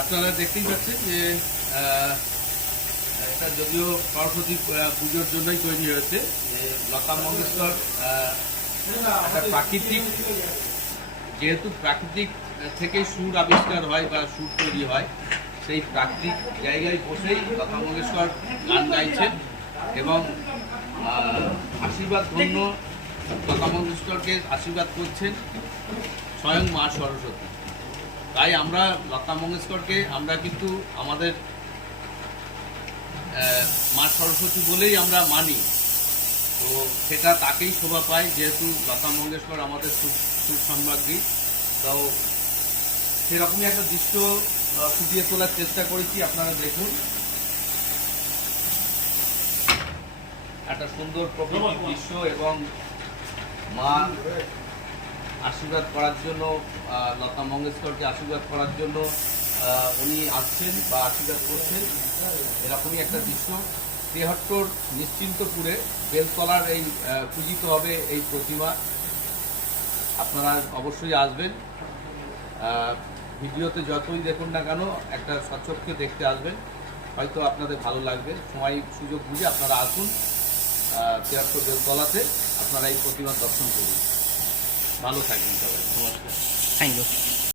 আপনারা দেখতেই পাচ্ছেন যে এটা যদিও সরস্বতী পুজোর জন্যই তৈরি হয়েছে যে লতা মঙ্গেশকর একটা প্রাকৃতিক, যেহেতু প্রাকৃতিক থেকে সুর আবিষ্কার হয় বা সুর তৈরি হয়, সেই প্রাকৃতিক জায়গায় বসেই লতা মঙ্গেশকর গান গাইছেন এবং আশীর্বাদ ধন্য লতা মঙ্গেশকরকে আশীর্বাদ করছেন স্বয়ং মা সরস্বতী। তাই আমরা লতা মঙ্গেশকরকে আমরা কিন্তু আমাদের মা সরস্বতী বলেই আমরা মানি। তো সেটা তাকেই শোভা পায় যেহেতু লতা মঙ্গেশকর আমাদের সুর সম্রাজ্ঞী তো সেরকমই একটা দৃশ্য ফুটিয়ে তোলার চেষ্টা করেছি আপনারা দেখুন। একটা সুন্দর প্রকৃতির দৃশ্য এবং মা আশীর্বাদ করার জন্য লতা মঙ্গেশকরকে আশীর্বাদ করার জন্য উনি আসছেন বা আশীর্বাদ করছেন। এরকমই একটা দৃশ্য। তেহট্টর নিশ্চিন্তপুরে বেলতলার এই পূজিত হবে এই প্রতিমা। আপনারা অবশ্যই আসবেন। ভিডিওতে যতই দেখুন না কেন, একটা সচক্ষে দেখতে আসবেন। হয়তো আপনাদের ভালো লাগবে। সময়, সুযোগ বুঝে আপনারা আসুন তেহট্টর বেলতলাতে। আপনারা এই প্রতিমা দর্শন করুন। ভালো থাকবেন সবাই থ্যাংক ইউ